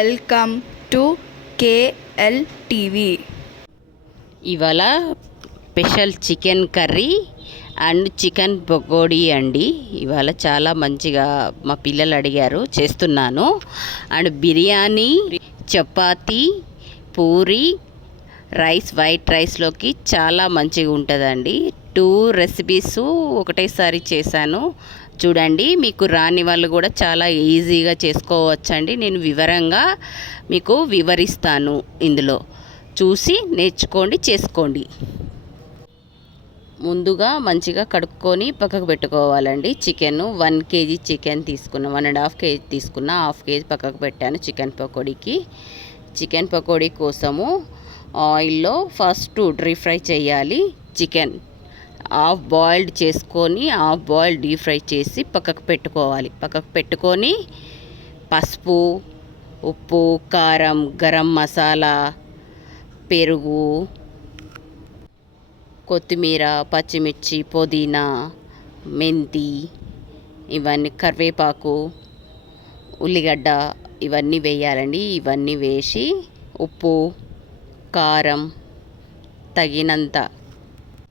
Welcome to KL TV. ఇవాళ special chicken curry and chicken pakodi అండి. ఇవాళ చాలా మంచిగా మా పిల్లలు అడిగారు, చేస్తున్నాను. And biryani, chapati, puri, rice, white రైస్లోకి చాలా మంచిగా ఉంటుందండి. 2 రెసిపీస్ ఒకటేసారి చేశాను. చూడండి, మీకు రాని వాళ్ళు కూడా చాలా ఈజీగా చేసుకోవచ్చండి. నేను వివరంగా మీకు వివరిస్తాను. ఇందులో చూసి నేర్చుకోండి, చేసుకోండి. ముందుగా మంచిగా కడుక్కొని పక్కకు పెట్టుకోవాలండి. చికెన్ 1 kg చికెన్ తీసుకున్నా, 1.5 kg తీసుకున్నా, 1/2 kg పక్కకు పెట్టాను చికెన్ పకోడీకి. చికెన్ పకోడీ కోసము ఆయిల్లో ఫస్ట్ డీప్ ఫ్రై చేయాలి. చికెన్ హాఫ్ బాయిల్డ్ చేసుకొని హాఫ్ బాయిల్డ్ డీప్ ఫ్రై చేసి పక్కకు పెట్టుకోవాలి. పక్కకు పెట్టుకొని పసుపు, ఉప్పు, కారం, గరం మసాలా, పెరుగు, కొత్తిమీర, పచ్చిమిర్చి, పుదీనా, మెంతి, ఇవన్నీ కరివేపాకు, ఉల్లిగడ్డ ఇవన్నీ వేయాలండి. ఇవన్నీ వేసి ఉప్పు, కారం,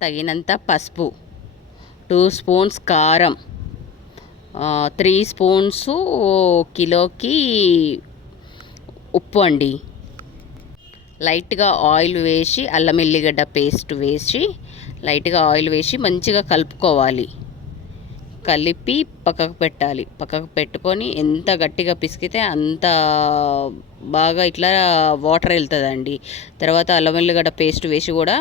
తగినంత పసుపు, 2 స్పూన్స్ కారం, 3 స్పూన్స్ కిలోకి ఉప్పు అండి. లైట్గా ఆయిల్ వేసి అల్లం ఎల్లిగడ్డ పేస్ట్ వేసి లైట్గా ఆయిల్ వేసి మంచిగా కలుపుకోవాలి. కలిపి పక్కకు పెట్టాలి. పక్కకు పెట్టుకొని ఎంత గట్టిగా పిసికితే అంత బాగా ఇట్లా వాటర్ వెళ్తుందండి. తర్వాత అల్లం ఎల్లిగడ్డ పేస్ట్ వేసి కూడా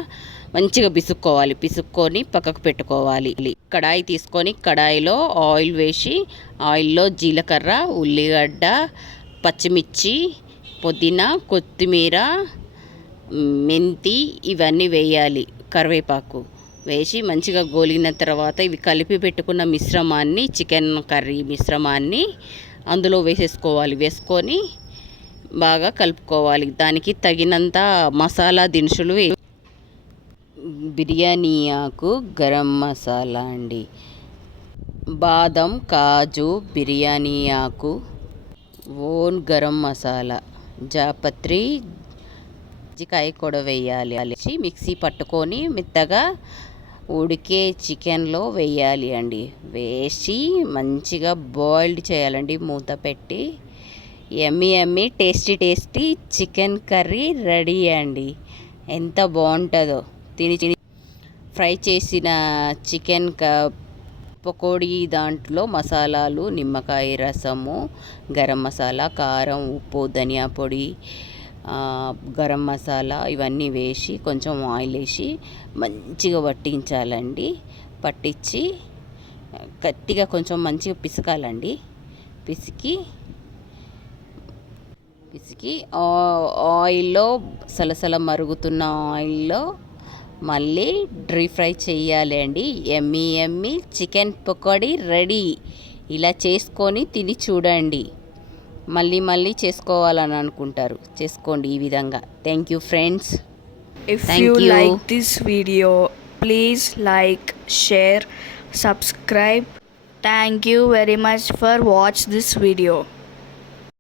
మంచిగా పిసుక్కొని పక్కకు పెట్టుకోవాలి. కడాయి తీసుకొని కడాయిలో ఆయిల్ వేసి ఆయిల్లో జీలకర్ర, ఉల్లిగడ్డ, పచ్చిమిర్చి, పుదీనా, కొత్తిమీర, మెంతి ఇవన్నీ వేయాలి. కరివేపాకు వేసి మంచిగా గోలిన తర్వాత ఇవి కలిపి పెట్టుకున్న మిశ్రమాన్ని, చికెన్ కర్రీ మిశ్రమాన్ని అందులో వేసేసుకోవాలి. వేసుకొని బాగా కలుపుకోవాలి. దానికి తగినంత మసాలా దినుసులు, బిర్యానీ ఆకు, గరం మసాలా అండి, బాదం, కాజు, బిర్యానీ ఆకు, ఓన్ గరం మసాలా, జాపత్రి, జికాయ కూడా వేయాలి. మిక్సీ పట్టుకొని మెత్తగా ఉడికే చికెన్లో వేయాలి అండి. వేసి మంచిగా బాయిల్డ్ చేయాలండి. మూత పెట్టి yummy tasty chicken curry ready అండి. ఎంత బాగుంటుందో. తిని ఫ్రై చేసిన చికెన్ పకోడీ దాంట్లో మసాలాలు, నిమ్మకాయ రసము, గరం మసాలా, కారం, ఉప్పు, ధనియా పొడి, గరం మసాలా ఇవన్నీ వేసి కొంచెం ఆయిల్ వేసి మంచిగా పట్టించాలండి. పట్టించి గట్టిగా కొంచెం మంచిగా పిసకాలండి. పిసికి ఆయిల్లో సలసల మరుగుతున్న ఆయిల్లో మళ్ళీ డీప్ ఫ్రై చేయాలి అండి. Yummy chicken pakodi ready. ఇలా చేసుకొని తిని చూడండి. మళ్ళీ చేసుకోవాలని అనుకుంటారు. చేసుకోండి ఈ విధంగా. Thank you friends. If you like this video, please like, share, subscribe. Thank you very much for watch this video.